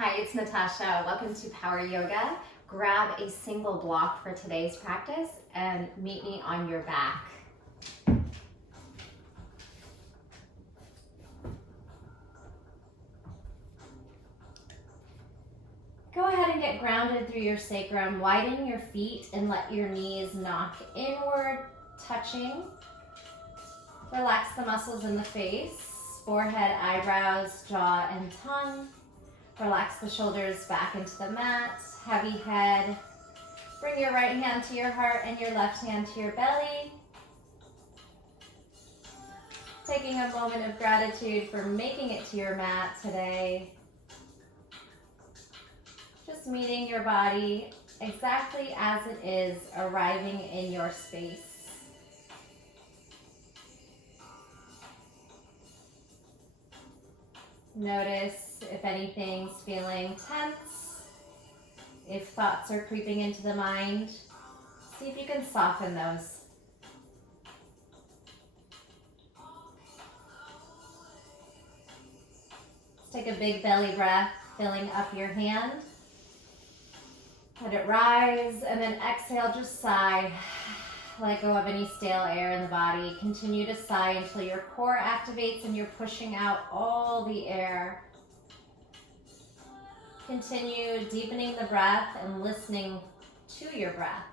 Hi, it's Natasha. Welcome to Power Yoga. Grab a single block for today's practice and meet me on your back. Go ahead and get grounded through your sacrum. Widen your feet and let your knees knock inward, touching. Relax the muscles in the face, forehead, eyebrows, jaw, and tongue. Relax the shoulders back into the mat, heavy head. Bring your right hand to your heart and your left hand to your belly. Taking a moment of gratitude for making it to your mat today. Just meeting your body exactly as it is, arriving in your space. Notice if anything's feeling tense, if thoughts are creeping into the mind. See if you can soften those. Let's take a big belly breath, filling up your hand. Let it rise, and then exhale, just sigh. Let go of any stale air in the body. Continue to sigh until your core activates and you're pushing out all the air. Continue deepening the breath and listening to your breath.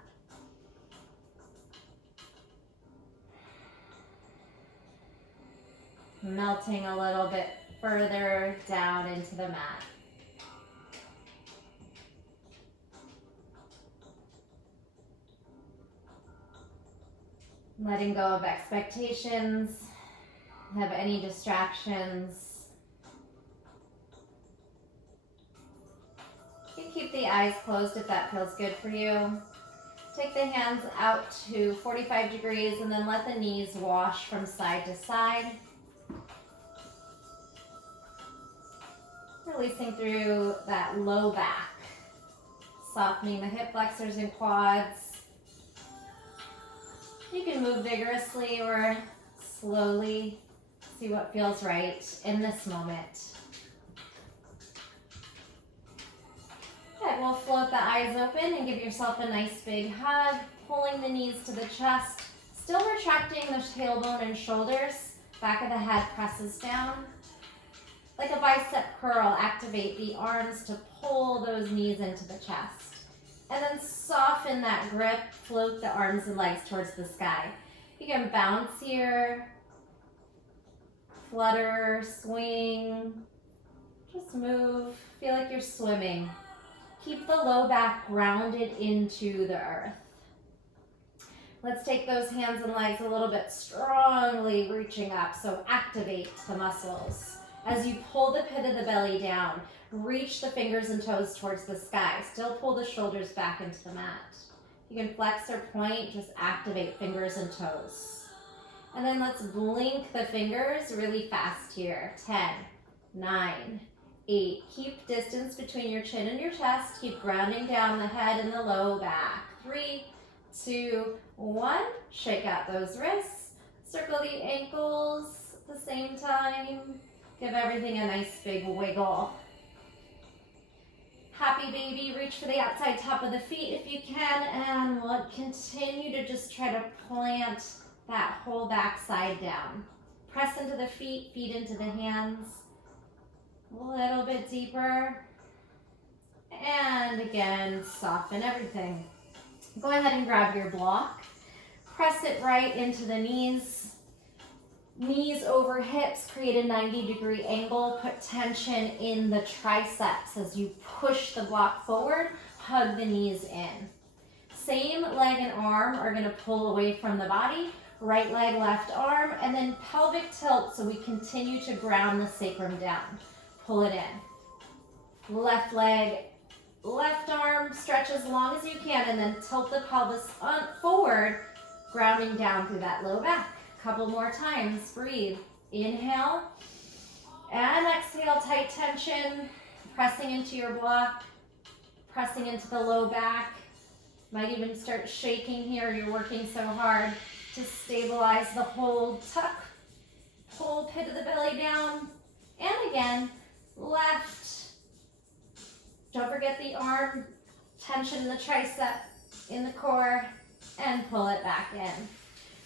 Melting a little bit further down into the mat. Letting go of expectations, have any distractions. You can keep the eyes closed if that feels good for you. Take the hands out to 45 degrees and then let the knees wash from side to side. Releasing through that low back, softening the hip flexors and quads. You can move vigorously or slowly. See what feels right in this moment. Good, we'll float the eyes open and give yourself a nice big hug, pulling the knees to the chest, still retracting the tailbone and shoulders. Back of the head presses down. Like a bicep curl, activate the arms to pull those knees into the chest. And then soften that grip, float the arms and legs towards the sky. You can bounce here, flutter, swing, just move, feel like you're swimming. Keep the low back grounded into the earth. Let's take those hands and legs a little bit strongly reaching up, so activate the muscles. As you pull the pit of the belly down, reach the fingers and toes towards the sky. Still pull the shoulders back into the mat. You can flex or point, just activate fingers and toes. And then let's blink the fingers really fast here. 10, 9, 8. Keep distance between your chin and your chest. Keep grounding down the head and the low back. 3, 2, 1. Shake out those wrists. Circle the ankles at the same time. Give everything a nice big wiggle. Happy baby, reach for the outside top of the feet if you can, and we'll continue to just try to plant that whole back side down. Press into the feet, feet into the hands. A little bit deeper. And again, soften everything. Go ahead and grab your block. Press it right into the knees. Knees over hips, create a 90-degree angle. Put tension in the triceps as you push the block forward. Hug the knees in. Same leg and arm are going to pull away from the body. Right leg, left arm, and then pelvic tilt so we continue to ground the sacrum down. Pull it in. Left leg, left arm, stretch as long as you can, and then tilt the pelvis forward, grounding down through that low back. Couple more times, breathe. Inhale and exhale, tight tension, pressing into your block, pressing into the low back. Might even start shaking here, you're working so hard to stabilize the hold. Tuck, pull pit of the belly down, and again, left, Don't forget the arm tension in the tricep, in the core, and pull it back in.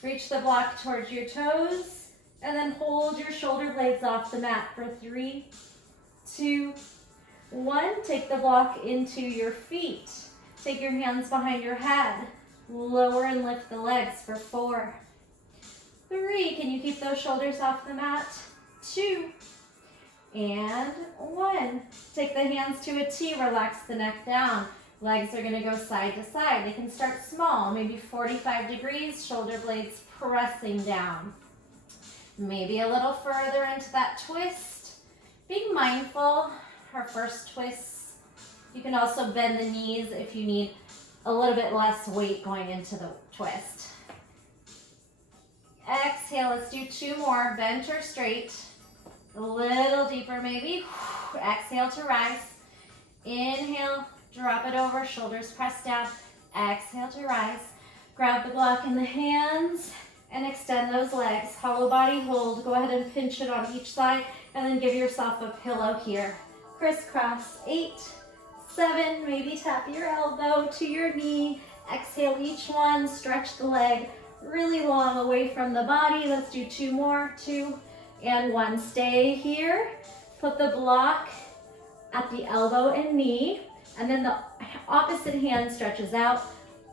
Reach the block towards your toes, and then hold your shoulder blades off the mat for 3, 2, 1. Take the block into your feet. Take your hands behind your head. Lower and lift the legs for 4, 3. Can you keep those shoulders off the mat? 2, and 1. Take the hands to a T, relax the neck down. Legs are gonna go side to side. They can start small, maybe 45 degrees, shoulder blades pressing down. Maybe a little further into that twist. Be mindful, our first twist. You can also bend the knees if you need a little bit less weight going into the twist. Exhale, let's do 2 more. Bent or straight. A little deeper maybe. Exhale to rise. Inhale, drop it over, shoulders press down. Exhale to rise. Grab the block in the hands and extend those legs. Hollow body hold. Go ahead and pinch it on each side and then give yourself a pillow here. Crisscross. 8, 7, maybe tap your elbow to your knee. Exhale each one, stretch the leg really long away from the body. Let's do 2 more, 2 and 1. Stay here. Put the block at the elbow and knee, and then the opposite hand stretches out.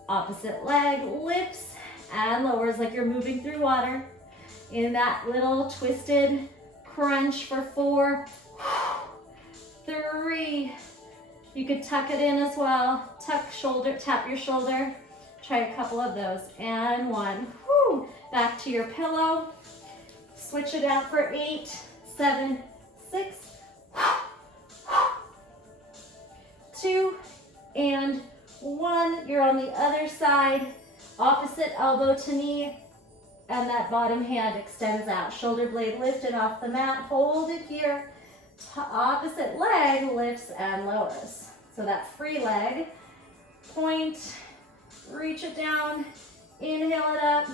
Opposite leg lifts and lowers like you're moving through water in that little twisted crunch for 4, 3. You could tuck it in as well. Tuck shoulder, tap your shoulder. Try a couple of those. And 1. Whew. Back to your pillow. Switch it out for 8, 7, 6, 2, and 1. You're on the other side. Opposite elbow to knee. And that bottom hand extends out. Shoulder blade lifted off the mat. Hold it here. Opposite leg lifts and lowers. So that free leg. Point. Reach it down. Inhale it up.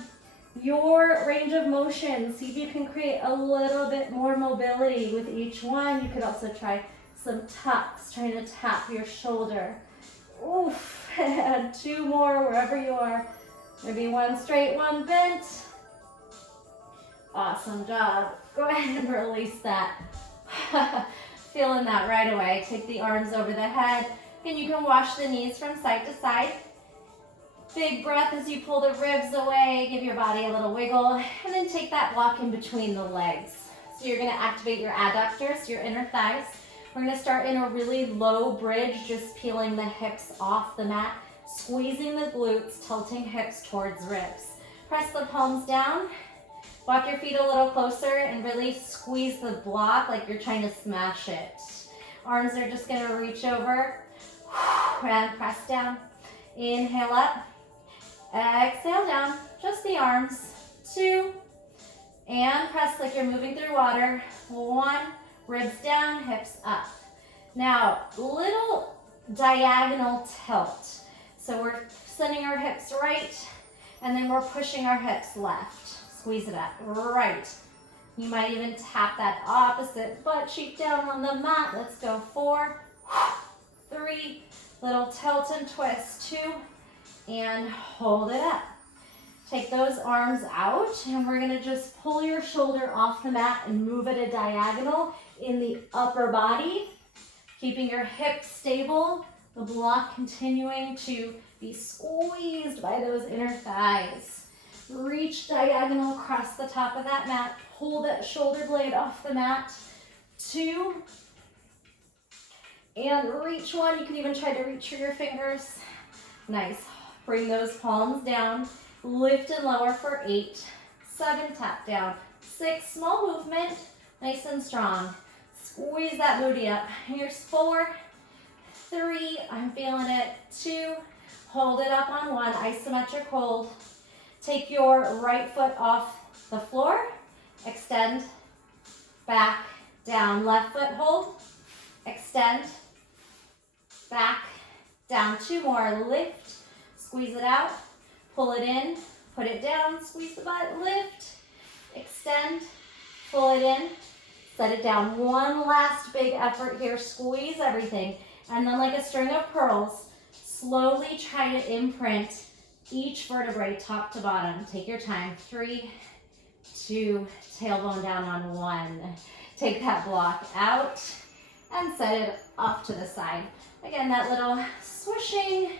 Your range of motion. See if you can create a little bit more mobility with each one. You could also try some tucks, trying to tap your shoulder. Oof. And 2 more wherever you are. Maybe 1 straight, 1 bent. Awesome job. Go ahead and release that. Feeling that right away. Take the arms over the head, and you can wash the knees from side to side. Big breath as you pull the ribs away. Give your body a little wiggle, and then take that block in between the legs. So you're going to activate your adductors, your inner thighs. We're going to start in a really low bridge, just peeling the hips off the mat, squeezing the glutes, tilting hips towards ribs. Press the palms down. Walk your feet a little closer and really squeeze the block like you're trying to smash it. Arms are just going to reach over and press down. Inhale up. Exhale down. Just the arms. 2. And press like you're moving through water. 1. Ribs down, hips up. Now, little diagonal tilt. So we're sending our hips right, and then we're pushing our hips left. Squeeze it up, right. You might even tap that opposite butt cheek down on the mat. Let's go. 4, 3, little tilt and twist. 2, and hold it up. Take those arms out, and we're gonna just pull your shoulder off the mat and move at a diagonal in the upper body, keeping your hips stable, the block continuing to be squeezed by those inner thighs. Reach diagonal across the top of that mat. Pull that shoulder blade off the mat. 2. And reach 1. You can even try to reach for your fingers. Nice. Bring those palms down. Lift and lower for 8. 7. Tap down. 6. Small movement. Nice and strong. Squeeze that booty up. Here's 4. 3. I'm feeling it. 2. Hold it up on 1. Isometric hold. Take your right foot off the floor, extend, back, down, left foot hold, extend, back, down. 2 more, lift, squeeze it out, pull it in, put it down, squeeze the butt, lift, extend, pull it in, set it down. 1 last big effort here, squeeze everything. And then like a string of pearls, slowly try to imprint each vertebrae top to bottom. Take your time. 3, 2, tailbone down on 1. Take that block out and set it off to the side. Again, that little swishing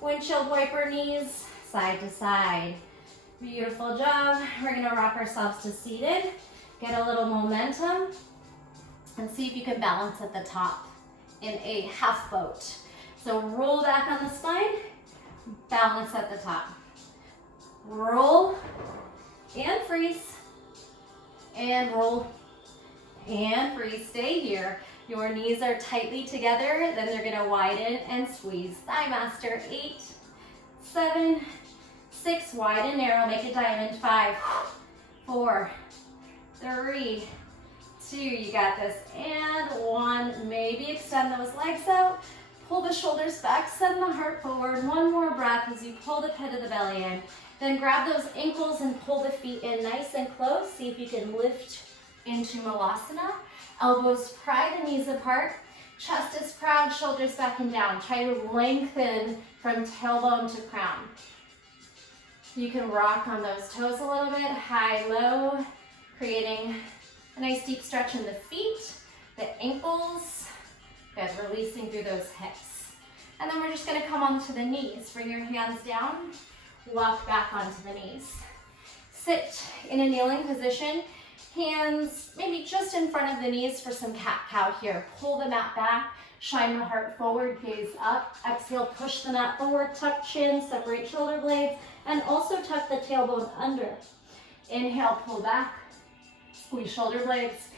windshield wiper knees side to side. Beautiful job. We're gonna rock ourselves to seated. Get a little momentum and see if you can balance at the top in a half boat. So roll back on the spine, balance at the top. Roll and freeze, and roll and freeze. Stay here. Your knees are tightly together, then they're gonna widen and squeeze. Thigh master, 8, 7, 6, wide and narrow, make a diamond. 5, 4, 3, 2, you got this, and 1. Maybe extend those legs out, pull the shoulders back, send the heart forward. One more breath as you pull the pit of the belly in. Then grab those ankles and pull the feet in nice and close. See if you can lift into Malasana. Elbows pry the knees apart. Chest is proud, shoulders back and down. Try to lengthen from tailbone to crown. You can rock on those toes a little bit, high, low, creating a nice deep stretch in the feet, the ankles. Good, releasing through those hips. And then we're just gonna come onto the knees. Bring your hands down, walk back onto the knees. Sit in a kneeling position. Hands maybe just in front of the knees for some cat-cow here. Pull the mat back, shine the heart forward, gaze up. Exhale, push the mat forward, tuck chin, separate shoulder blades, and also tuck the tailbone under. Inhale, pull back, squeeze shoulder blades.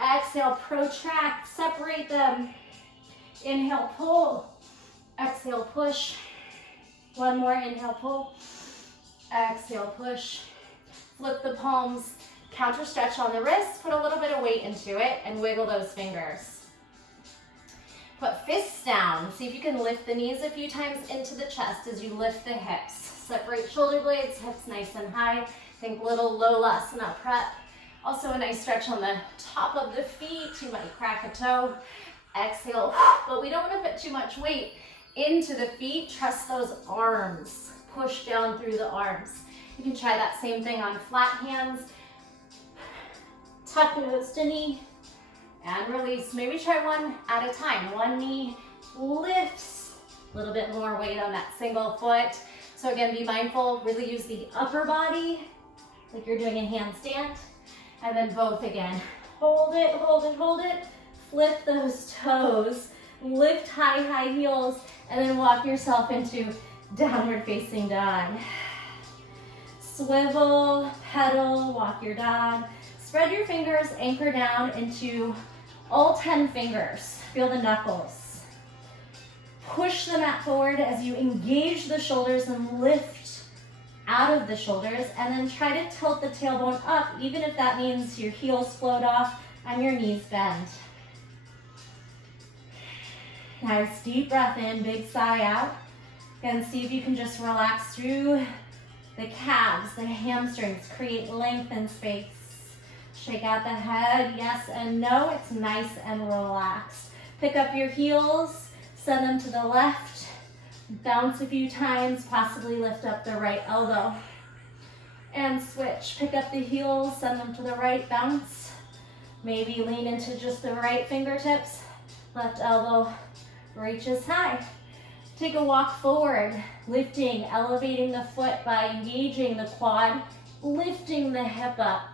Exhale, protract, separate them. Inhale, pull. Exhale, push. One more, inhale, pull. Exhale, push. Flip the palms. Counter stretch on the wrists, put a little bit of weight into it and wiggle those fingers. Put fists down. See if you can lift the knees a few times into the chest as you lift the hips. Separate shoulder blades, hips nice and high. Think little Lolasana prep. Also a nice stretch on the top of the feet. You might crack a toe. Exhale, but we don't want to put too much weight into the feet. Trust those arms. Push down through the arms. You can try that same thing on flat hands. Tuck nose to knee and release. Maybe try one at a time. One knee lifts, a little bit more weight on that single foot. So again, be mindful, really use the upper body like you're doing a handstand. And then both again. Hold it, hold it, hold it. Flip those toes, lift high, high heels, and then walk yourself into downward facing dog. Swivel, pedal, walk your dog. Spread your fingers, anchor down into all 10 fingers. Feel the knuckles. Push the mat forward as you engage the shoulders and lift out of the shoulders, and then try to tilt the tailbone up, even if that means your heels float off and your knees bend. Nice deep breath in, big sigh out. And see if you can just relax through the calves, the hamstrings, create length and space. Shake out the head, yes and no. It's nice and relaxed. Pick up your heels, send them to the left. Bounce a few times, possibly lift up the right elbow. And switch. Pick up the heels, send them to the right, bounce. Maybe lean into just the right fingertips. Left elbow reaches high. Take a walk forward, lifting, elevating the foot by engaging the quad, lifting the hip up.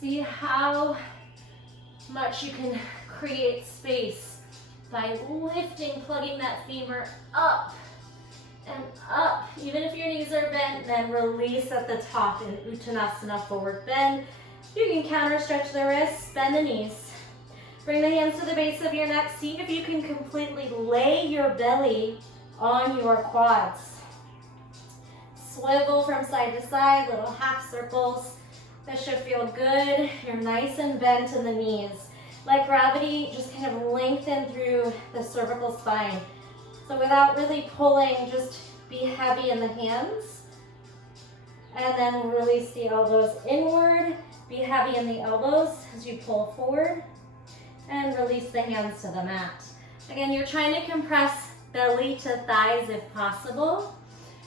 See how much you can create space by lifting, plugging that femur up and up. Even if your knees are bent, then release at the top in Uttanasana, forward bend. You can counter stretch the wrists, bend the knees. Bring the hands to the base of your neck. See if you can completely lay your belly on your quads. Swivel from side to side, little half circles. This should feel good. You're nice and bent in the knees. Let gravity just kind of lengthen through the cervical spine. So without really pulling, just be heavy in the hands. And then release the elbows inward. Be heavy in the elbows as you pull forward. And release the hands to the mat. Again, you're trying to compress belly to thighs if possible.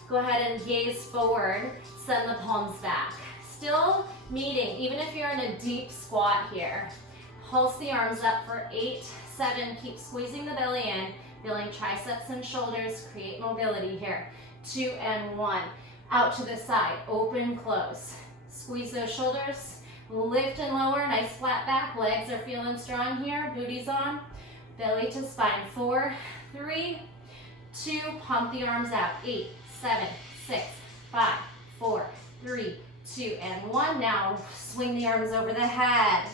Go ahead and gaze forward, send the palms back. Still meeting, even if you're in a deep squat here. Pulse the arms up for 8, 7, keep squeezing the belly in, feeling triceps and shoulders, create mobility here. 2 and 1, out to the side, open, close. Squeeze those shoulders, lift and lower, nice flat back, legs are feeling strong here, booty's on, belly to spine. 4, 3, 2, pump the arms out. 8, 7, 6, 5, 4, 3, 2, and 1. Now swing the arms over the head.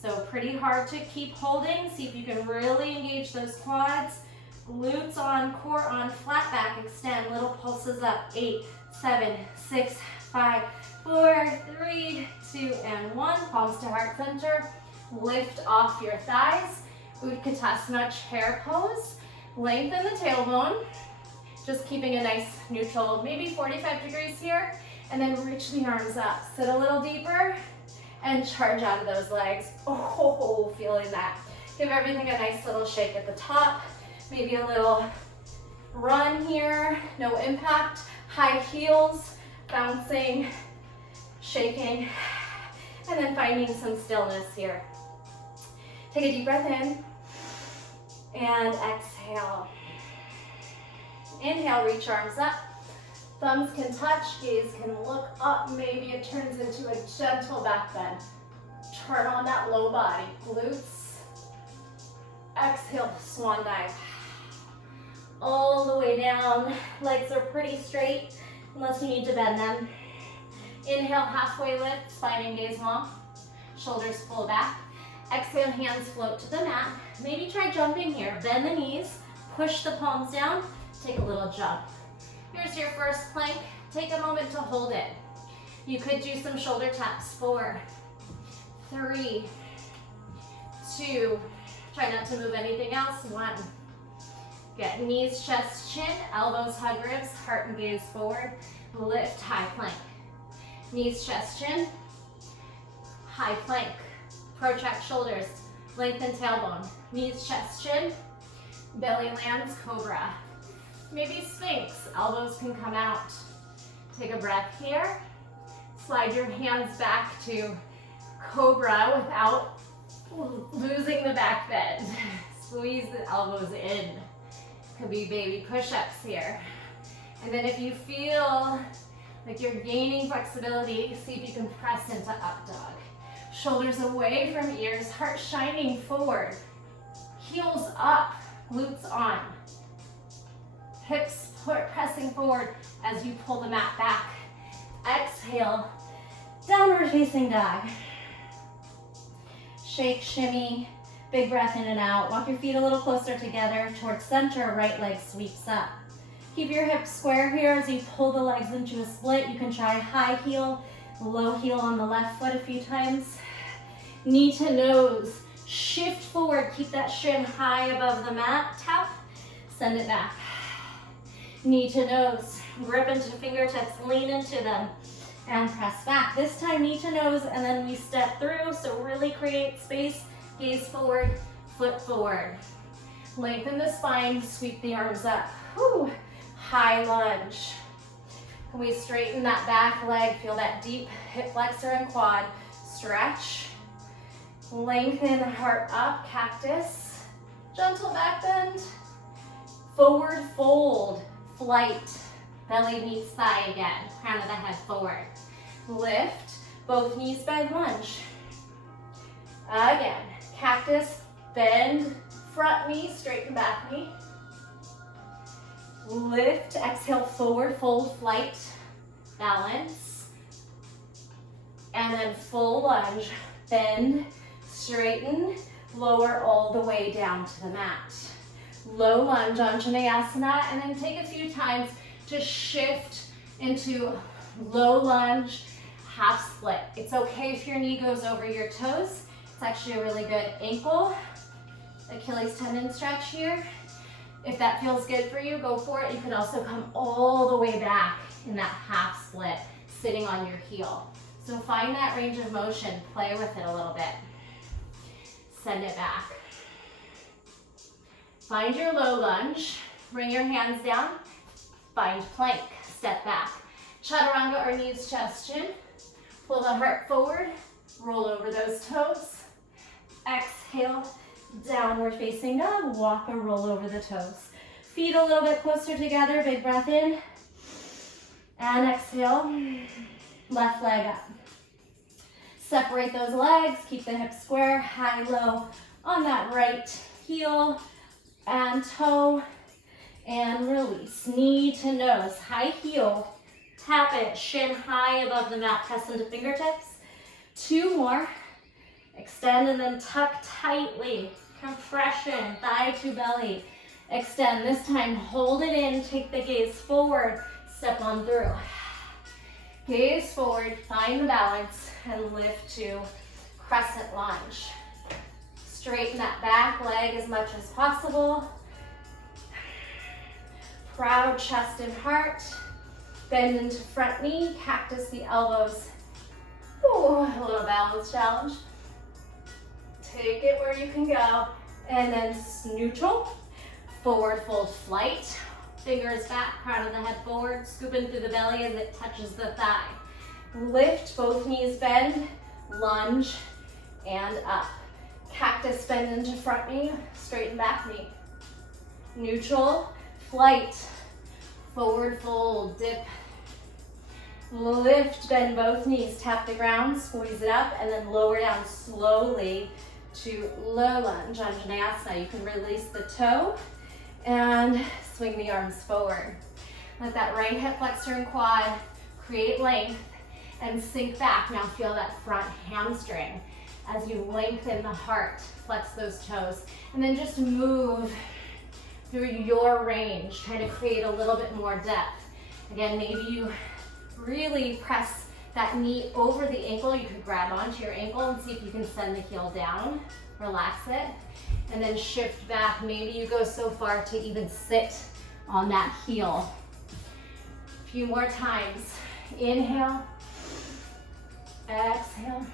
So pretty hard to keep holding. See if you can really engage those quads. Glutes on, core on, flat back, extend, little pulses up. 8, 7, 6, 5, 4, 3, 2, and 1. Palms to heart center. Lift off your thighs. Utkatasana chair pose. Lengthen the tailbone. Just keeping a nice neutral, maybe 45 degrees here. And then reach the arms up. Sit a little deeper and charge out of those legs. Oh, feeling that. Give everything a nice little shake at the top. Maybe a little run here. No impact. High heels, bouncing, shaking, and then finding some stillness here. Take a deep breath in and exhale. Inhale, reach arms up. Thumbs can touch, gaze can look up. Maybe it turns into a gentle back bend. Turn on that low body, glutes. Exhale, swan dive. All the way down. Legs are pretty straight unless you need to bend them. Inhale, halfway lift, spine and gaze long. Shoulders pull back. Exhale, hands float to the mat. Maybe try jumping here. Bend the knees, push the palms down, take a little jump. Here's your first plank. Take a moment to hold it. You could do some shoulder taps. 4, 3, 2. Try not to move anything else. 1. Get knees, chest, chin, elbows hug ribs, heart and gaze forward. Lift, high plank. Knees, chest, chin, high plank. Protract shoulders, lengthen tailbone. Knees, chest, chin, belly lands, cobra. Maybe Sphinx, elbows can come out. Take a breath here. Slide your hands back to Cobra without losing the back bend. Squeeze the elbows in. Could be baby push-ups here. And then if you feel like you're gaining flexibility, see if you can press into up dog. Shoulders away from ears, heart shining forward. Heels up, glutes on. Hips pressing forward as you pull the mat back. Exhale, downward facing dog. Shake, shimmy, big breath in and out. Walk your feet a little closer together towards center, right leg sweeps up. Keep your hips square here as you pull the legs into a split. You can try high heel, low heel on the left foot a few times. Knee to nose, shift forward. Keep that shin high above the mat. Tap, send it back. Knee to nose, grip into fingertips, lean into them, and press back. This time knee to nose, and then we step through, so really create space. Gaze forward, foot forward. Lengthen the spine, sweep the arms up. Whew. High lunge. Can we straighten that back leg? Feel that deep hip flexor and quad. Stretch. Lengthen the heart up, cactus. Gentle back bend. Forward fold. Flight, belly meets thigh again, crown of the head forward. Lift, both knees bend, lunge. Again, cactus, bend, front knee, straighten back knee. Lift, exhale, forward, fold, flight, balance. And then full lunge, bend, straighten, lower all the way down to the mat. Low lunge on Shanayasana, and then take a few times to shift into low lunge, half split. It's okay if your knee goes over your toes. It's actually a really good ankle, Achilles tendon stretch here. If that feels good for you, go for it. You can also come all the way back in that half split, sitting on your heel. So find that range of motion, play with it a little bit. Send it back. Find your low lunge. Bring your hands down. Find plank. Step back. Chaturanga or knees, chest, chin. Pull the heart forward. Roll over those toes. Exhale. Downward facing dog. Walk or roll over the toes. Feet a little bit closer together. Big breath in. And exhale. Left leg up. Separate those legs. Keep the hips square. High, low on that right heel and toe. And release. Knee to nose. High heel. Tap it. Shin high above the mat. Press into fingertips. 2 more. Extend and then tuck tightly. Compression. Thigh to belly. Extend. This time, hold it in. Take the gaze forward. Step on through. Gaze forward. Find the balance. And lift to crescent lunge. Straighten that back leg as much as possible. Proud chest and heart. Bend into front knee. Cactus the elbows. Ooh, a little balance challenge. Take it where you can go. And then neutral. Forward fold flight. Fingers back, crown of the head forward. Scooping through the belly as it touches the thigh. Lift, both knees bend. Lunge and up. Cactus bend into front knee. Straighten back knee. Neutral. Flight. Forward fold. Dip. Lift, bend both knees. Tap the ground. Squeeze it up. And then lower down slowly to low lunge. Anjaneyasana. You can release the toe and swing the arms forward. Let that right hip flexor and quad create length and sink back. Now feel that front hamstring as you lengthen the heart. Flex those toes. And then just move through your range. Try to create a little bit more depth. Again, maybe you really press that knee over the ankle. You could grab onto your ankle and see if you can send the heel down. Relax it. And then shift back. Maybe you go so far to even sit on that heel. A few more times. Inhale. Exhale.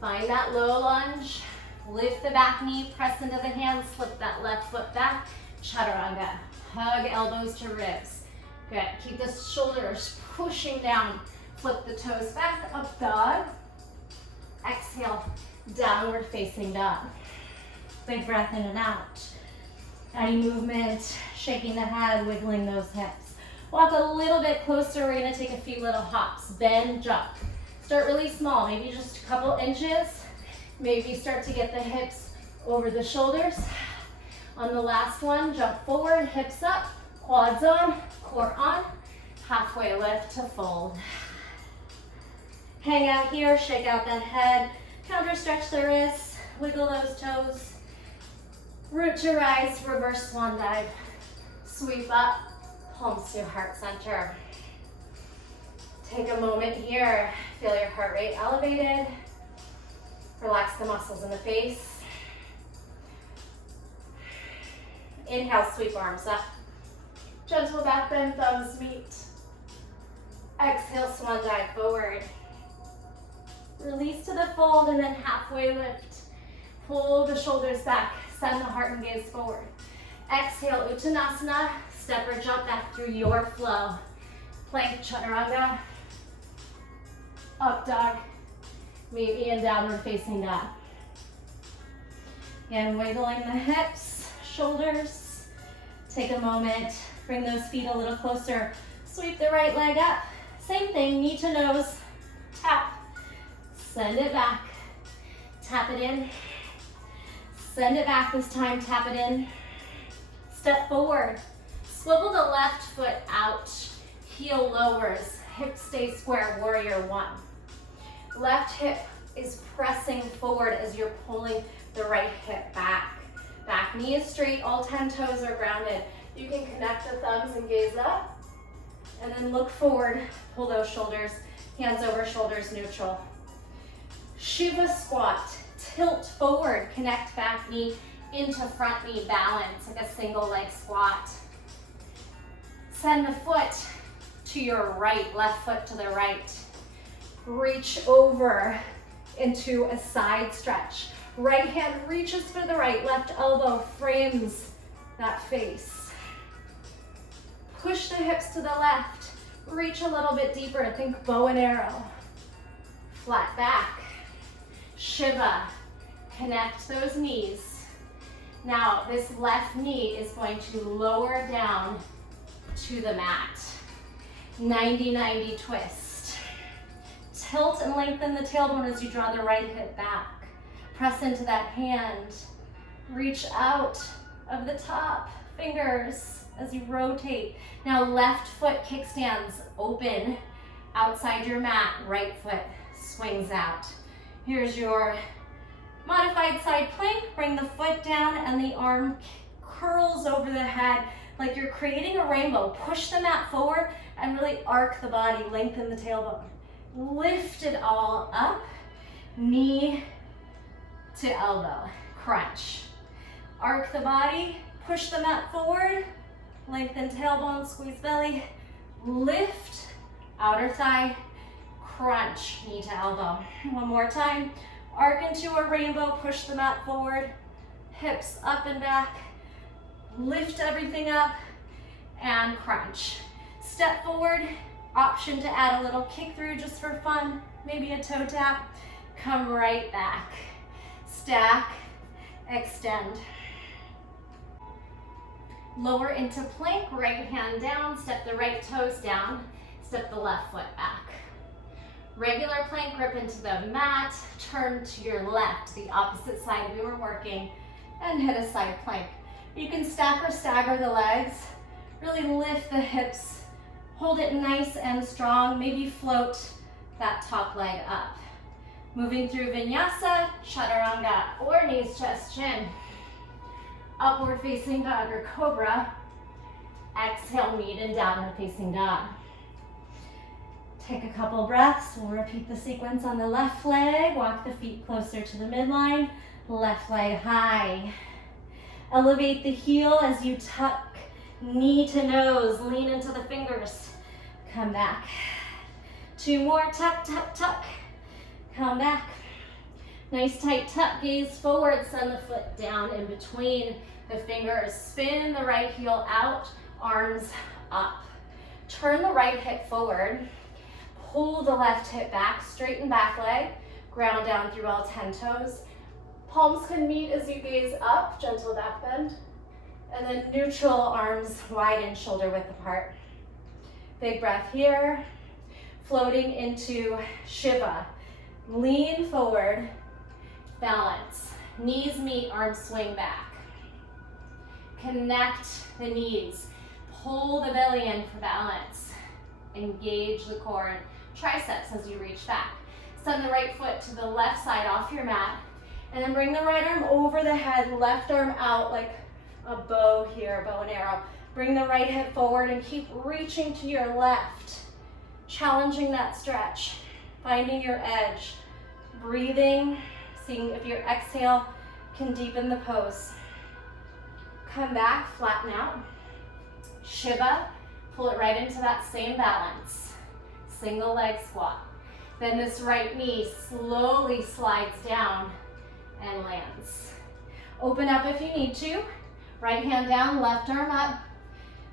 Find that low lunge. Lift the back knee, press into the hands, slip that left foot back. Chaturanga. Hug elbows to ribs. Good. Keep the shoulders pushing down. Flip the toes back, up dog. Exhale, downward facing dog. Big breath in and out. Any movement, shaking the head, wiggling those hips. Walk a little bit closer. We're going to take a few little hops. Bend, jump. Start really small, maybe just a couple inches. Maybe start to get the hips over the shoulders. On the last one, jump forward, hips up, quads on, core on. Halfway lift to fold. Hang out here, shake out that head, counter stretch the wrists, wiggle those toes. Root to rise, reverse swan dive. Sweep up, palms to heart center. Take a moment here, feel your heart rate elevated. Relax the muscles in the face. Inhale, sweep arms up. Gentle back bend, thumbs meet. Exhale, swan dive forward. Release to the fold and then halfway lift. Pull the shoulders back, send the heart and gaze forward. Exhale, Uttanasana, step or jump back through your flow. Plank, chaturanga. Up dog, maybe in downward facing dog. Again, wiggling the hips, shoulders. Take a moment, bring those feet a little closer. Sweep the right leg up. Same thing, knee to nose, tap. Send it back, tap it in. Send it back this time, tap it in. Step forward. Swivel the left foot out, heel lowers, hips stay square, warrior one. Left hip is pressing forward as you're pulling the right hip back. Back knee is straight, all 10 toes are grounded. You can connect the thumbs and gaze up. And then look forward, pull those shoulders, hands over shoulders, neutral. Shiva squat, tilt forward, connect back knee into front knee balance, like a single leg squat. Send the foot to your right, left foot to the right. Reach over into a side stretch. Right hand reaches for the right, left elbow frames that face. Push the hips to the left. Reach a little bit deeper. Think bow and arrow. Flat back. Shiva. Connect those knees. Now, this left knee is going to lower down to the mat. 90-90 twist. Tilt and lengthen the tailbone as you draw the right hip back. Press into that hand. Reach out of the top fingers as you rotate. Now left foot kickstands open outside your mat. Right foot swings out. Here's your modified side plank. Bring the foot down and the arm curls over the head like you're creating a rainbow. Push the mat forward and really arc the body, lengthen the tailbone. Lift it all up, knee to elbow, crunch. Arc the body, push the mat forward, lengthen tailbone, squeeze belly, lift, outer thigh, crunch, knee to elbow. One more time, arc into a rainbow, push the mat forward, hips up and back, lift everything up, and crunch. Step forward, option to add a little kick through just for fun, maybe a toe tap. Come right back. Stack, extend. Lower into plank, right hand down, step the right toes down, step the left foot back. Regular plank, grip into the mat, turn to your left, the opposite side we were working, and hit a side plank. You can stack or stagger the legs, really lift the hips, hold it nice and strong, maybe float that top leg up. Moving through vinyasa, chaturanga, or knees, chest, chin. Upward facing dog or cobra. Exhale, meet in downward facing dog. Take a couple breaths. We'll repeat the sequence on the left leg. Walk the feet closer to the midline. Left leg high. Elevate the heel as you tuck knee to nose. Lean into the fingers. Come back. Two more. Tuck, tuck, tuck. Come back. Nice tight tuck, gaze forward, send the foot down in between the fingers. Spin the right heel out, arms up. Turn the right hip forward. Pull the left hip back, straighten back leg, ground down through all 10 toes. Palms can meet as you gaze up, gentle back bend. And then neutral, arms wide and shoulder width apart. Big breath here. Floating into Shiva. Lean forward, balance. Knees meet, arms swing back. Connect the knees. Pull the belly in for balance. Engage the core and triceps as you reach back. Send the right foot to the left side off your mat. And then bring the right arm over the head, left arm out like a bow here, bow and arrow. Bring the right hip forward and keep reaching to your left. Challenging that stretch. Finding your edge. Breathing, seeing if your exhale can deepen the pose. Come back, flatten out. Shiva, pull it right into that same balance. Single leg squat. Then this right knee slowly slides down and lands. Open up if you need to. Right hand down, left arm up.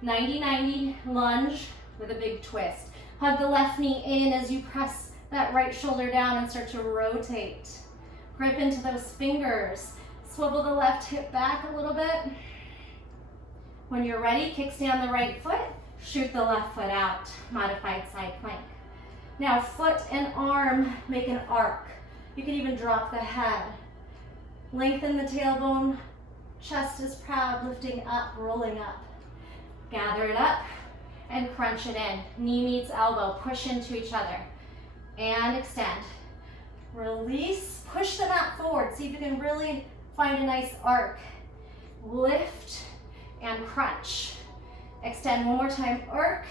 90-90 lunge with a big twist. Hug the left knee in as you press that right shoulder down and start to rotate. Grip into those fingers. Swivel the left hip back a little bit. When you're ready, kickstand the right foot, shoot the left foot out. Modified side plank. Now foot and arm make an arc. You can even drop the head. Lengthen the tailbone. Chest is proud, lifting up, rolling up. Gather it up and crunch it in. Knee meets elbow, push into each other. And extend. Release, push the mat forward. See if you can really find a nice arc. Lift and crunch. Extend one more time, arc.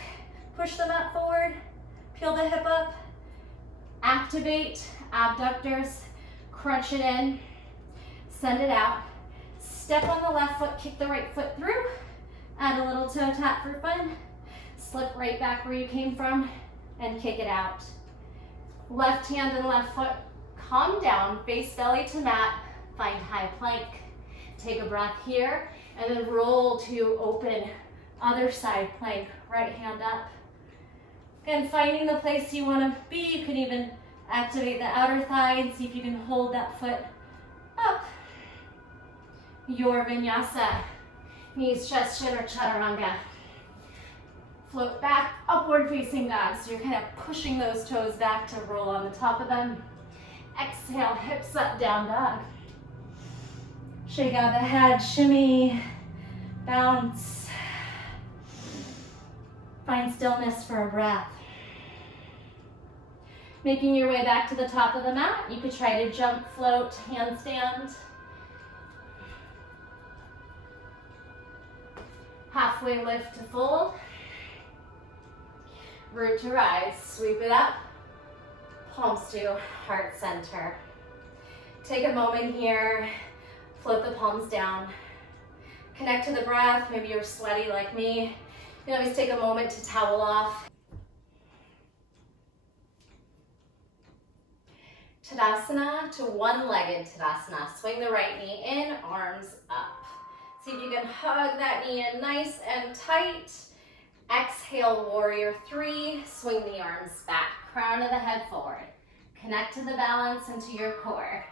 Push the mat forward. Peel the hip up. Activate abductors. Crunch it in. Send it out. Step on the left foot, kick the right foot through. Add a little toe tap for fun. Slip right back where you came from and kick it out. Left hand and left foot, calm down, face belly to mat, find high plank. Take a breath here, and then roll to open other side plank, right hand up. Again, finding the place you want to be. You can even activate the outer thigh and see if you can hold that foot up. Your vinyasa, knees, chest, chin, or chaturanga. Float back, upward facing dog. So you're kind of pushing those toes back to roll on the top of them. Exhale, hips up, down dog. Shake out the head, shimmy, bounce. Find stillness for a breath. Making your way back to the top of the mat, you could try to jump, float, handstand. Halfway lift to fold. Root to rise, sweep it up. Palms to heart center. Take a moment here, float the palms down. Connect to the breath, maybe you're sweaty like me. You can always take a moment to towel off. Tadasana to one-legged Tadasana. Swing the right knee in, arms up. See if you can hug that knee in nice and tight. Exhale, warrior three. Swing the arms back, crown of the head forward. Connect to the balance into your core.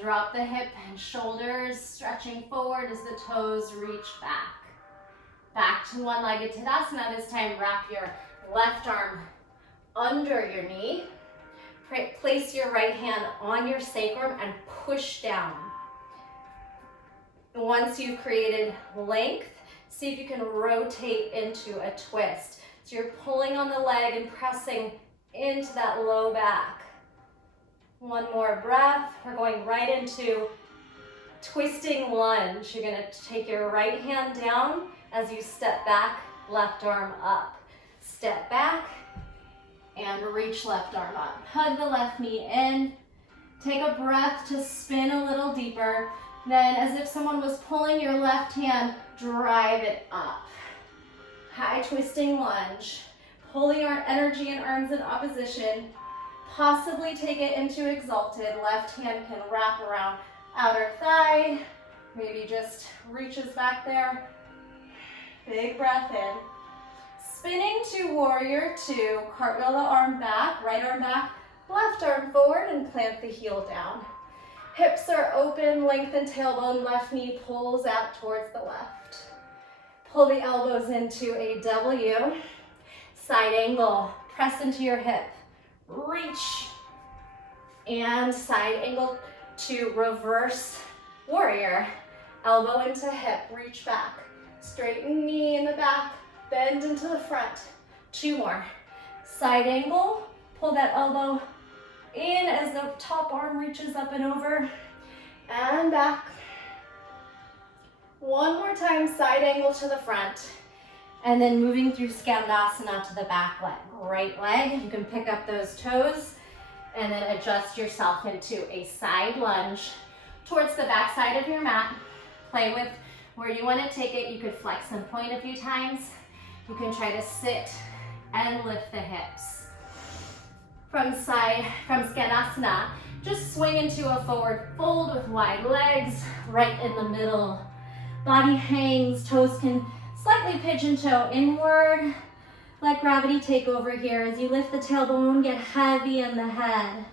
Drop the hip and shoulders, stretching forward as the toes reach back. Back to one-legged Tadasana. This time, wrap your left arm under your knee. Place your right hand on your sacrum and push down. Once you've created length, see if you can rotate into a twist. So you're pulling on the leg and pressing into that low back. One more breath. We're going right into twisting lunge. You're going to take your right hand down as you step back, left arm up. Step back and reach left arm up. Hug the left knee in. Take a breath to spin a little deeper. Then, as if someone was pulling your left hand, drive it up. High twisting lunge. Pull your energy and arms in opposition. Possibly take it into exalted. Left hand can wrap around outer thigh. Maybe just reaches back there. Big breath in. Spinning to warrior two. Cartwheel the arm back, right arm back, left arm forward, and plant the heel down. Hips are open, lengthen tailbone, left knee pulls out towards the left. Pull the elbows into a W. Side angle, press into your hip. Reach. And side angle to reverse warrior. Elbow into hip, reach back. Straighten knee in the back, bend into the front. Two more. Side angle, pull that elbow in as the top arm reaches up and over, and back. One more time, side angle to the front, and then moving through Skandasana to the back leg. Right leg, you can pick up those toes, and then adjust yourself into a side lunge towards the back side of your mat. Play with where you want to take it. You could flex and point a few times. You can try to sit and lift the hips. From Skandasana, just swing into a forward fold with wide legs, right in the middle. Body hangs, toes can slightly pigeon toe inward. Let gravity take over here as you lift the tailbone, get heavy in the head.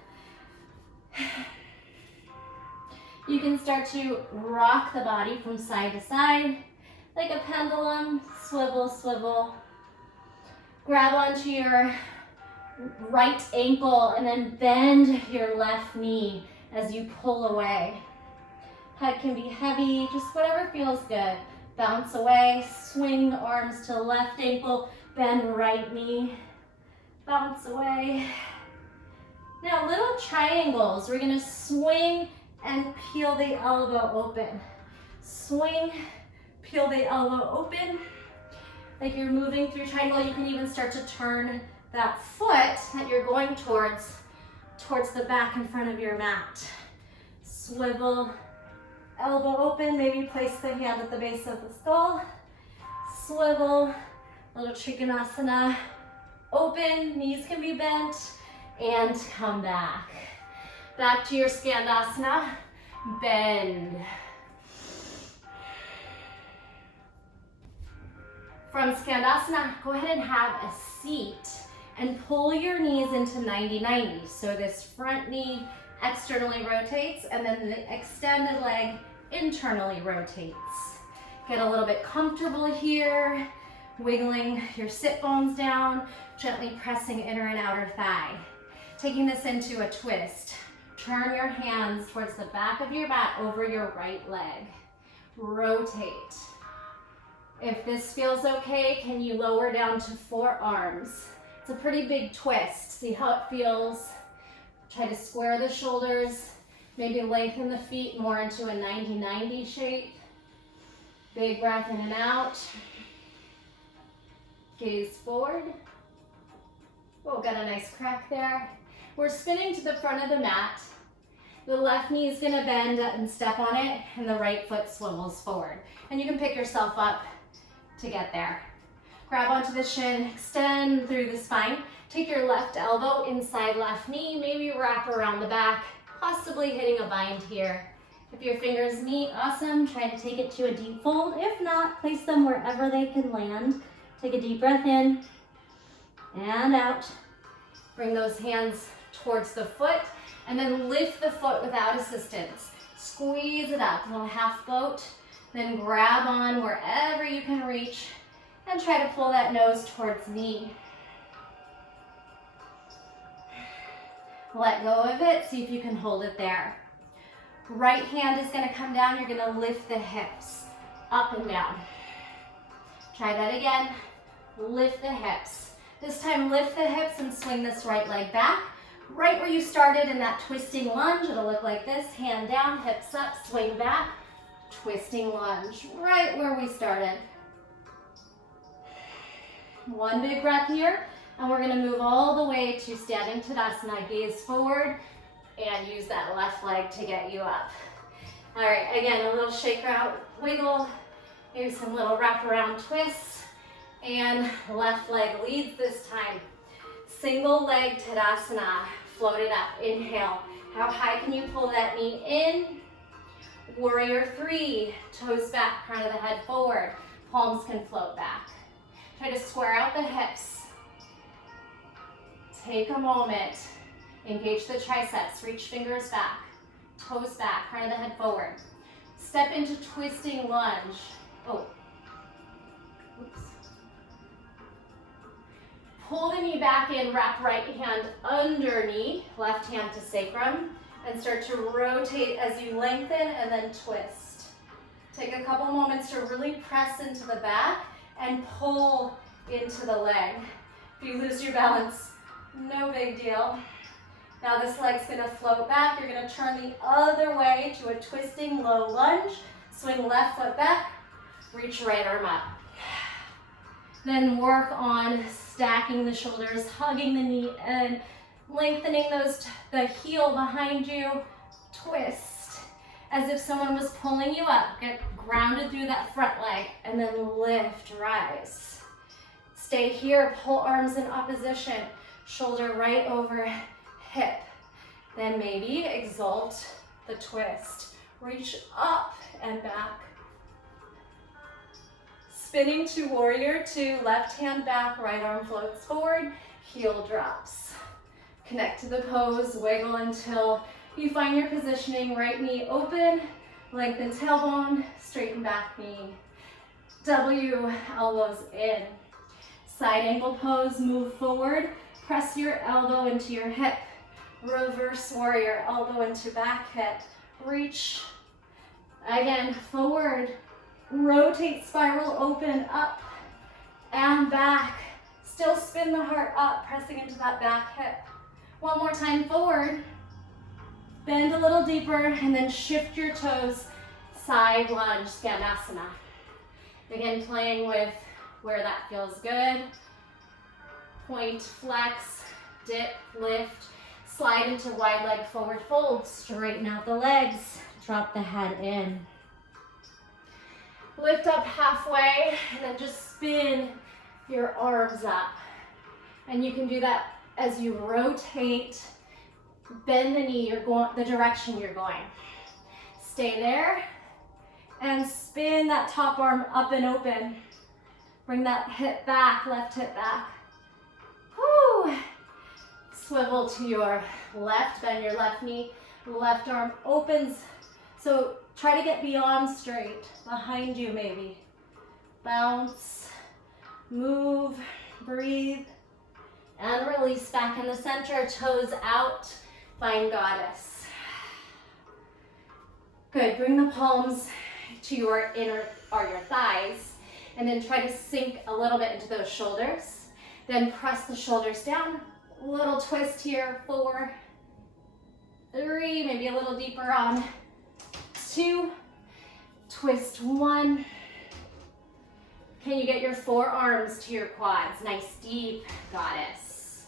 You can start to rock the body from side to side, like a pendulum, swivel, swivel. Grab onto your right ankle and then bend your left knee as you pull away. Head can be heavy, just whatever feels good. Bounce away, swing arms to left ankle, bend right knee, bounce away. Now little triangles, we're gonna swing and peel the elbow open. Swing, peel the elbow open. Like you're moving through triangle, you can even start to turn that foot that you're going towards the back in front of your mat. Swivel, elbow open, maybe place the hand at the base of the skull. Swivel, little Trikonasana, open, knees can be bent. and come back. Back to your Skandasana, bend. From Skandasana, go ahead and have a seat and pull your knees into 90-90. So this front knee externally rotates and then the extended leg internally rotates. Get a little bit comfortable here, wiggling your sit bones down, gently pressing inner and outer thigh. Taking this into a twist. Turn your hands towards the back of your mat over your right leg. Rotate. If this feels okay, can you lower down to forearms? It's a pretty big twist. See how it feels. Try to square the shoulders. Maybe lengthen the feet more into a 90-90 shape. Big breath in and out. Gaze forward. Oh, got a nice crack there. We're spinning to the front of the mat. The left knee is gonna bend and step on it, and the right foot swivels forward. And you can pick yourself up to get there. Grab onto the shin, extend through the spine. Take your left elbow inside left knee, maybe wrap around the back, possibly hitting a bind here. If your fingers meet, awesome. Try to take it to a deep fold. If not, place them wherever they can land. Take a deep breath in and out. Bring those hands towards the foot and then lift the foot without assistance. Squeeze it up, little half boat. Then grab on wherever you can reach and try to pull that nose towards knee. Let go of it, see if you can hold it there. Right hand is gonna come down, you're gonna lift the hips up and down. Try that again, lift the hips. This time lift the hips and swing this right leg back. Right where you started in that twisting lunge, it'll look like this, hand down, hips up, swing back, twisting lunge, right where we started. One big breath here, and we're gonna move all the way to standing Tadasana. Gaze forward and use that left leg to get you up. All right, again, a little shake out, wiggle, maybe some little wraparound twists, and left leg leads this time. Single leg Tadasana, float it up, inhale. How high can you pull that knee in? Warrior 3, toes back, crown of the head forward, palms can float back. Try to square out the hips. Take a moment, engage the triceps, reach fingers back, toes back, crown of the head forward. Step into twisting lunge. Oh, oops. Pull the knee back in, wrap right hand under knee, left hand to sacrum, and start to rotate as you lengthen and then twist. Take a couple moments to really press into the back and pull into the leg. If you lose your balance, no big deal. Now this leg's gonna float back. You're gonna turn the other way to a twisting low lunge. Swing left foot back, reach right arm up. Then work on stacking the shoulders, hugging the knee in, lengthening the heel behind you, twist. As if someone was pulling you up. Get grounded through that front leg and then lift, rise. Stay here, pull arms in opposition, shoulder right over hip. Then maybe exalt the twist. Reach up and back. Spinning to warrior 2, left hand back, right arm floats forward, heel drops. Connect to the pose, wiggle until you find your positioning, right knee open, lengthen tailbone, straighten back knee. W, elbows in. Side angle pose, move forward, press your elbow into your hip. Reverse warrior, elbow into back hip. Reach, again, forward. Rotate, spiral, open, up and back. Still spin the heart up, pressing into that back hip. One more time, forward. Bend a little deeper and then shift your toes. Side lunge, Skandasana. Again, playing with where that feels good. Point, flex, dip, lift. Slide into wide leg forward fold. Straighten out the legs. Drop the head in. Lift up halfway and then just spin your arms up. And you can do that As you rotate, bend the knee, you're going the direction you're going. Stay there and spin that top arm up and open. Bring that hip back, left hip back. Whew. Swivel to your left, bend your left knee, left arm opens. So try to get beyond straight, behind you maybe. Bounce, move, breathe, and release back in the center, toes out, find goddess. Good, bring the palms to your inner, or your thighs, and then try to sink a little bit into those shoulders. Then press the shoulders down, little twist here, 4, 3, maybe a little deeper on 2, twist 1. Can you get your forearms to your quads? Nice deep, goddess.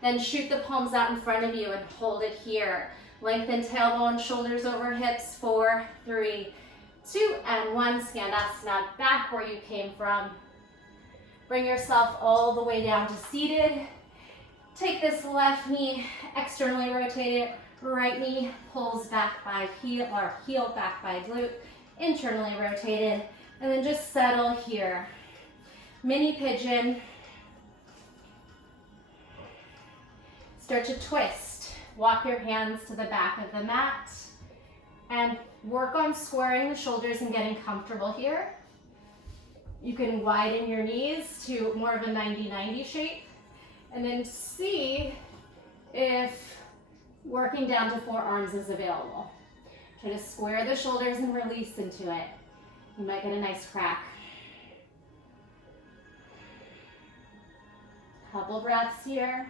Then shoot the palms out in front of you and hold it here. Lengthen tailbone, shoulders over hips, 4, 3, 2, and 1. Skandasana, back where you came from. Bring yourself all the way down to seated. Take this left knee, externally rotate it. Right knee pulls back by heel, or heel back by glute, internally rotated. And then just settle here. Mini pigeon. Start to twist. Walk your hands to the back of the mat. And work on squaring the shoulders and getting comfortable here. You can widen your knees to more of a 90-90 shape. And then see if working down to forearms is available. Try to square the shoulders and release into it. You might get a nice crack. Couple breaths here.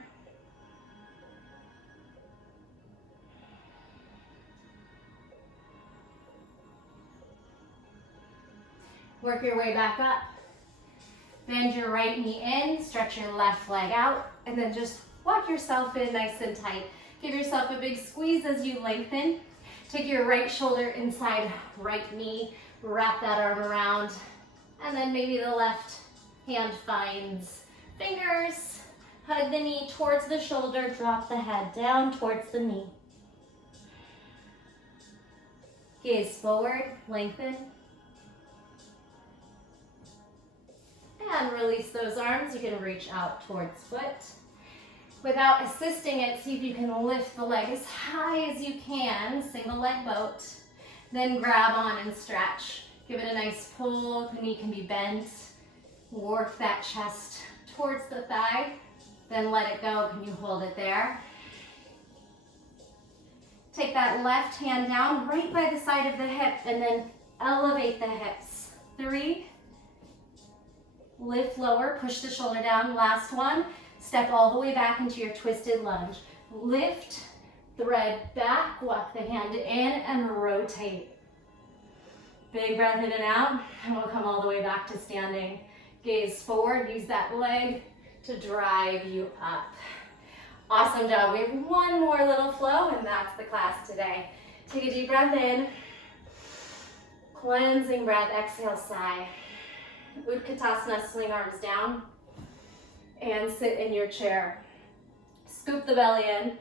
Work your way back up. Bend your right knee in, stretch your left leg out, and then just walk yourself in nice and tight. Give yourself a big squeeze as you lengthen. Take your right shoulder inside right knee, wrap that arm around, and then maybe the left hand finds fingers. Hug the knee towards the shoulder, drop the head down towards the knee. Gaze forward, lengthen. And release those arms. You can reach out towards foot. Without assisting it, see if you can lift the leg as high as you can, single leg boat. Then grab on and stretch. Give it a nice pull, the knee can be bent. Work that chest towards the thigh. Then let it go, can you hold it there? Take that left hand down right by the side of the hip and then elevate the hips. 3, lift lower, push the shoulder down. Last one, step all the way back into your twisted lunge. Lift, thread back, walk the hand in and rotate. Big breath in and out, and we'll come all the way back to standing. Gaze forward, use that leg to drive you up. Awesome job. We have one more little flow, and that's the class today. Take a deep breath in. Cleansing breath, exhale, sigh. Utkatasana, swing arms down and sit in your chair. Scoop the belly in.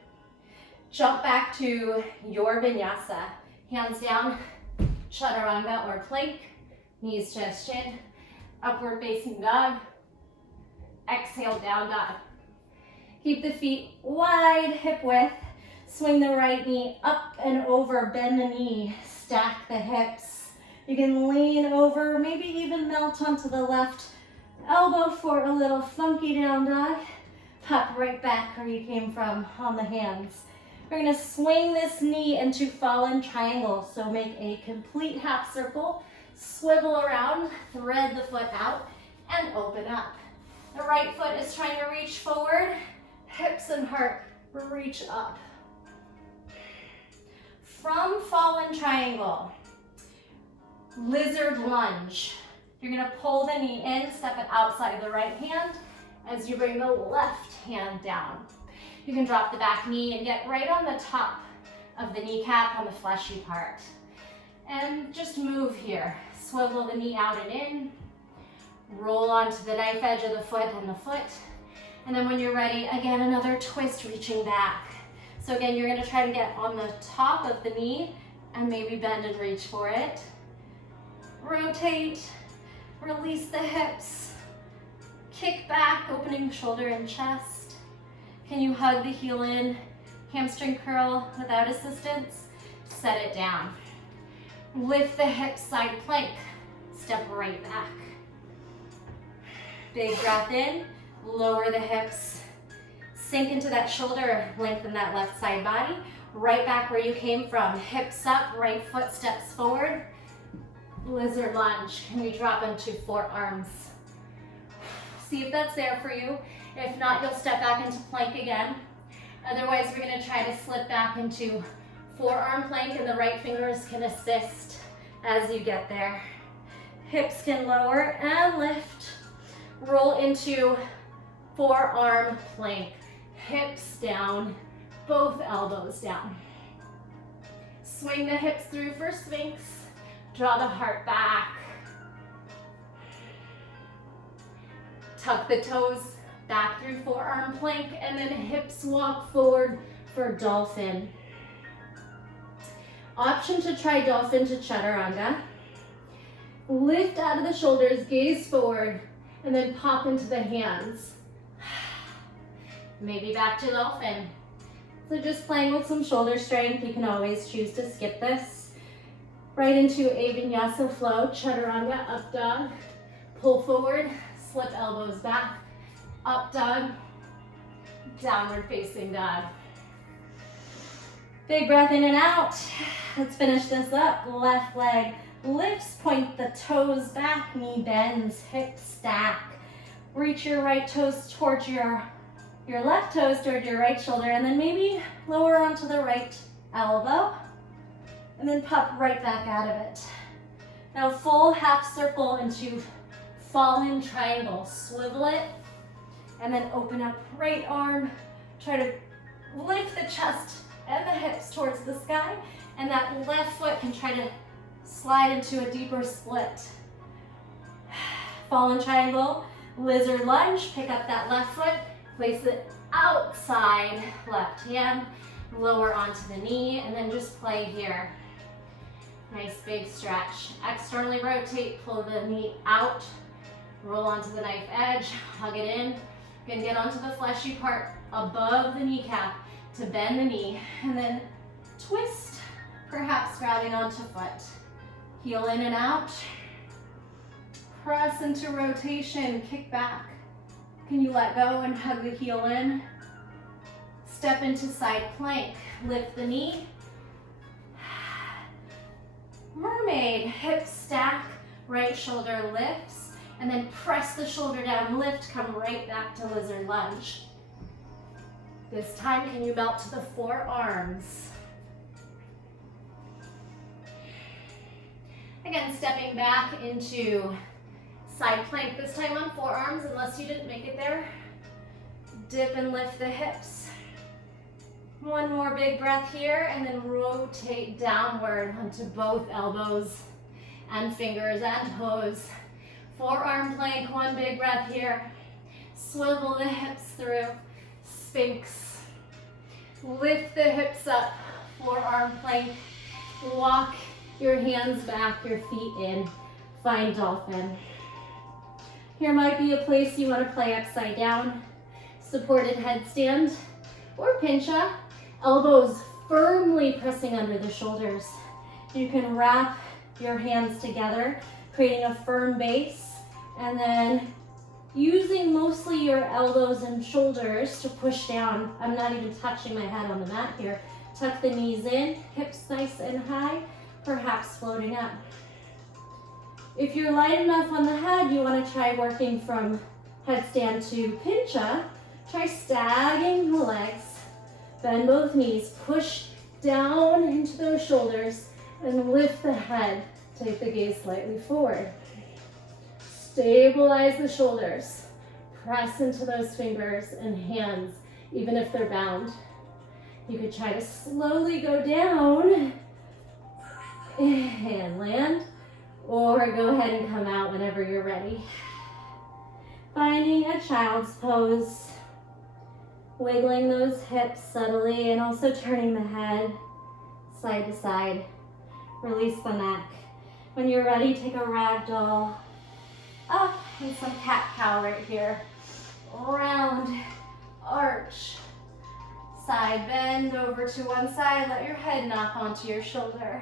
Jump back to your vinyasa. Hands down, chaturanga or plank. Knees, chest, chin. Upward facing dog. Exhale, down dog. Keep the feet wide, hip width. Swing the right knee up and over, bend the knee, stack the hips. You can lean over, maybe even melt onto the left elbow for a little funky down dog. Pop right back where you came from on the hands. We're gonna swing this knee into fallen triangle. So make a complete half circle, swivel around, thread the foot out, and open up. The right foot is trying to reach forward, hips and heart reach up. From fallen triangle, lizard lunge. You're gonna pull the knee in, step it outside the right hand as you bring the left hand down. You can drop the back knee and get right on the top of the kneecap on the fleshy part. And just move here. Swivel the knee out and in. Roll onto the knife edge of the foot and the foot. And then when you're ready, again, another twist, reaching back. So again, you're gonna try to get on the top of the knee and maybe bend and reach for it. Rotate, release the hips, kick back, opening shoulder and chest. Can you hug the heel in, hamstring curl without assistance? Set it down. Lift the hips, side plank, step right back. Big breath in, lower the hips, sink into that shoulder, lengthen that left side body, right back where you came from. Hips up, right foot steps forward. Lizard lunge. Can you drop into forearms? See if that's there for you. If not, you'll step back into plank again. Otherwise, we're gonna try to slip back into forearm plank, and the right fingers can assist as you get there. Hips can lower and lift. Roll into forearm plank. Hips down, both elbows down. Swing the hips through for Sphinx. Draw the heart back. Tuck the toes back through forearm plank, and then hips walk forward for dolphin. Option to try dolphin to chaturanga. Lift out of the shoulders, gaze forward, and then pop into the hands. Maybe back to dolphin. So just playing with some shoulder strength. You can always choose to skip this. Right into a vinyasa flow, chaturanga, up dog. Pull forward, slip elbows back, up dog, downward facing dog. Big breath in and out. Let's finish this up. Left leg lifts, point the toes back, knee bends, hips stack. Reach your right toes towards your left toes towards your right shoulder, and then maybe lower onto the right elbow, and then pop right back out of it. Now full half circle into fallen triangle. Swivel it, and then open up right arm. Try to lift the chest and the hips towards the sky, and that left foot can try to slide into a deeper split. Fallen triangle, lizard lunge, pick up that left foot, place it outside left hand, lower onto the knee, and then just play here. Nice big stretch. Externally rotate, pull the knee out, roll onto the knife edge, hug it in. You can get onto the fleshy part above the kneecap to bend the knee, and then twist, perhaps grabbing onto foot. Heel in and out. Press into rotation, kick back. Can you let go and hug the heel in? Step into side plank, lift the knee. Mermaid, hips stack, right shoulder lifts, and then press the shoulder down, lift, come right back to lizard lunge. This time, can you melt to the forearms? Again, stepping back into side plank, this time on forearms, unless you didn't make it there. Dip and lift the hips. One more big breath here, and then rotate downward onto both elbows and fingers and toes. Forearm plank, one big breath here. Swivel the hips through, Sphinx. Lift the hips up, forearm plank. Walk your hands back, your feet in. Find dolphin. Here might be a place you want to play upside down, supported headstand, or pincha. Elbows firmly pressing under the shoulders. You can wrap your hands together, creating a firm base, and then using mostly your elbows and shoulders to push down. I'm not even touching my head on the mat here. Tuck the knees in, hips nice and high, perhaps floating up. If you're light enough on the head, you want to try working from headstand to pincha. Try stagging the legs, bend both knees, push down into those shoulders, and lift the head. Take the gaze slightly forward. Stabilize the shoulders. Press into those fingers and hands, even if they're bound. You could try to slowly go down and land, or go ahead and come out whenever you're ready. Finding a child's pose. Wiggling those hips subtly and also turning the head side to side. Release the neck. When you're ready, take a ragdoll up and some cat-cow right here. Round, arch, side bend over to one side. Let your head knock onto your shoulder.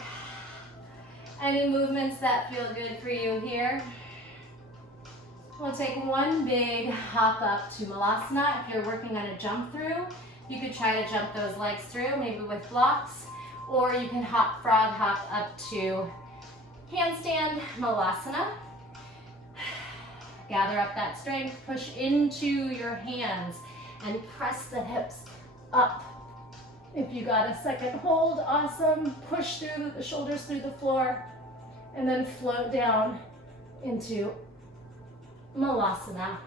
Any movements that feel good for you here? We'll take one big hop up to Malasana. If you're working on a jump through, you could try to jump those legs through, maybe with blocks, or you can frog hop up to handstand Malasana. Gather up that strength, push into your hands, and press the hips up. If you got a second hold, awesome. Push through the shoulders through the floor, and then float down into Malasana.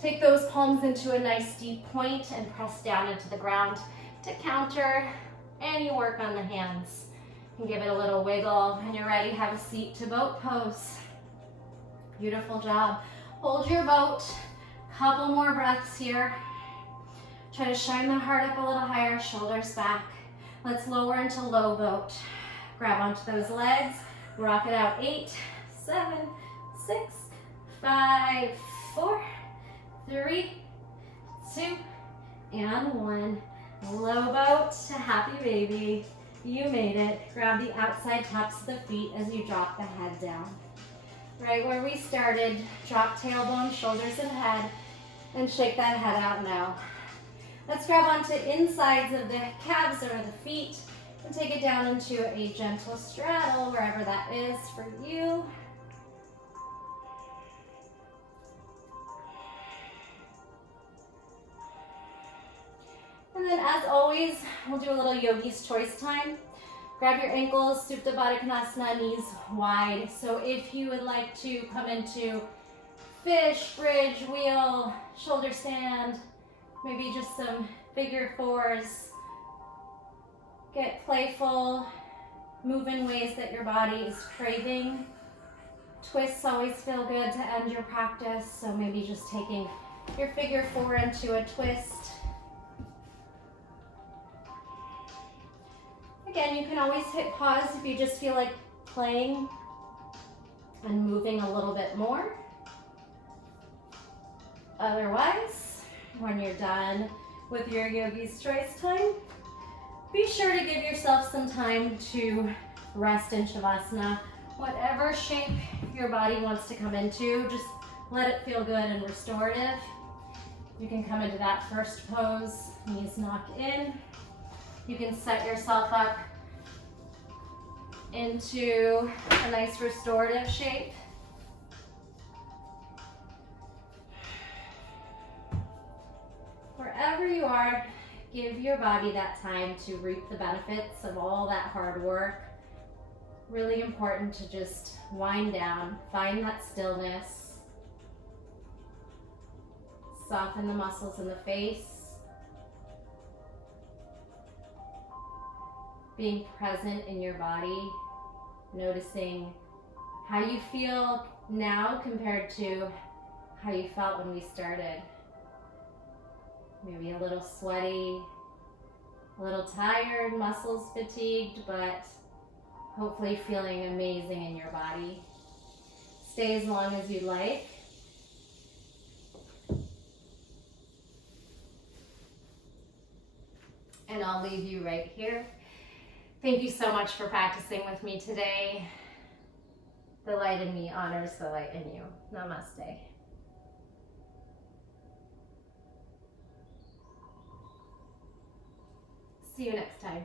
Take those palms into a nice deep point and press down into the ground to counter any work on the hands. And give it a little wiggle. When you're ready, have a seat to boat pose. Beautiful job. Hold your boat. Couple more breaths here. Try to shine the heart up a little higher, shoulders back. Let's lower into low boat. Grab onto those legs. Rock it out. 8, 7, 6, 5, 4, 3, 2, and 1. Low boat to happy baby. You made it. Grab the outside tops of the feet as you drop the head down. Right where we started, drop tailbone, shoulders and head, and shake that head out now. Let's grab onto insides of the calves or the feet and take it down into a gentle straddle, wherever that is for you. And then as always, we'll do a little yogi's choice time. Grab your ankles, Supta Baddha Konasana, knees wide. So if you would like to come into fish, bridge, wheel, shoulder stand, maybe just some figure fours, get playful, move in ways that your body is craving. Twists always feel good to end your practice, so maybe just taking your figure four into a twist. Again, you can always hit pause if you just feel like playing and moving a little bit more. Otherwise, when you're done with your yogi's choice time, be sure to give yourself some time to rest in Shavasana. Whatever shape your body wants to come into, just let it feel good and restorative. You can come into that first pose, knees knock in. You can set yourself up into a nice restorative shape. Wherever you are, give your body that time to reap the benefits of all that hard work. Really important to just wind down, find that stillness, soften the muscles in the face. Being present in your body, noticing how you feel now compared to how you felt when we started. Maybe a little sweaty, a little tired, muscles fatigued, but hopefully feeling amazing in your body. Stay as long as you like. And I'll leave you right here. Thank you so much for practicing with me today. The light in me honors the light in you. Namaste. See you next time.